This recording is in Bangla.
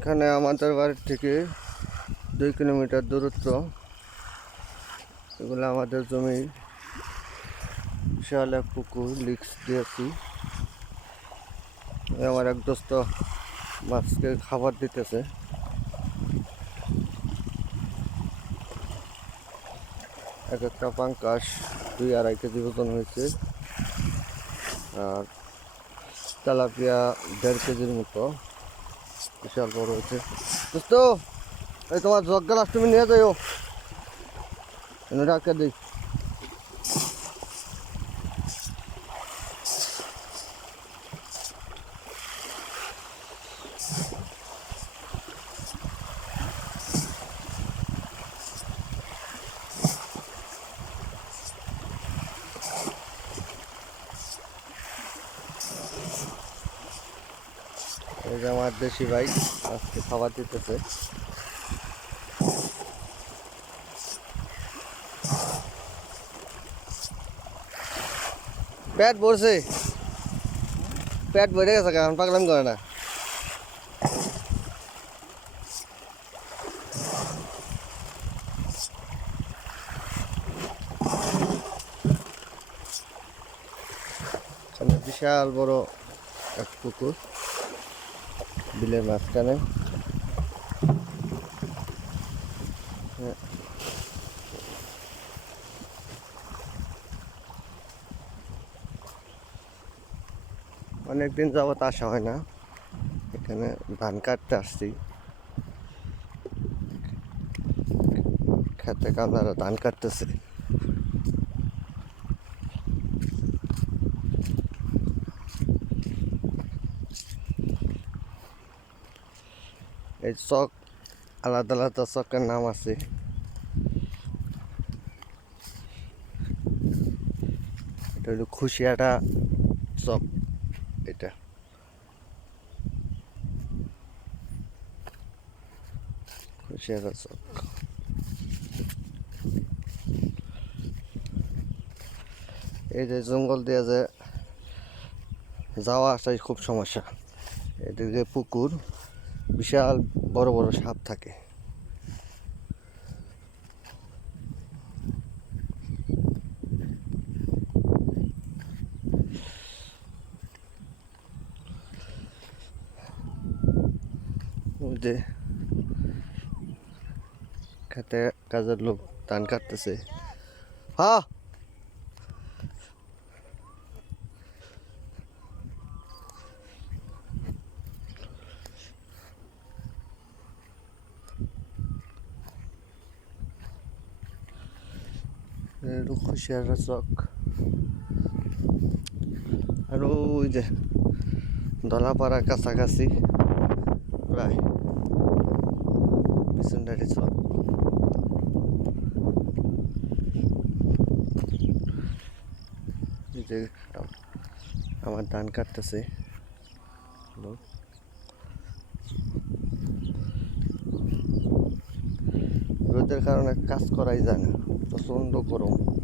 এখানে আমাদের বাড়ির থেকে দুই কিলোমিটার দূরত্ব। এগুলো আমাদের জমি। বিশাল এক পুকুর, লিক্স দিয়েছি। আমার এক দোস্ত মাছকে খাবার দিতেছে। এক একটা পাঙ্কাশ দুই আড়াই কেজি ওজন হয়েছে। আর তেলাপিয়া দেড় কেজির মতো। বিশাল বড় হয়েছে। দোস্ত এই তোমার জগ গ্লাস তুমি নিয়ে এনে রাখে দিই। আমার দেশি ভাই আজকে খাবার দিতেছে। পেট ভরছে। পেট ভরে গেছে কারণ পাগলাম করে না। বিশাল বড় এক পুকুর। বিলের মাঝখানে। অনেকদিন যাবত আসা হয় না। এখানে ধান কাটতে আসছি। খেতে কামনারা ধান কাটতেছে। এই চক, আলাদা আলাদা চকের নাম আছে। এটা হলো খুশিয়াটা চক, এটা। খুশিয়াটা চক। এই যে জঙ্গল দিয়ে যে যাওয়া আসাই খুব সমস্যা। এদিকে পুকুর। বিশাল বড় বড় সাপ থাকে। যে খেতে কাজের লোক ধান কাটতেছে। হ্যাঁ একটু খুশিয়ার চক। আর ওই যে দলাপাড়া কাছাকাছি, প্রায় পিছনটারি চক। যে আমার ধান কাটতেছে। লোক রোদের কারণে কাজ করাই যায় না। প্রচণ্ড গরম।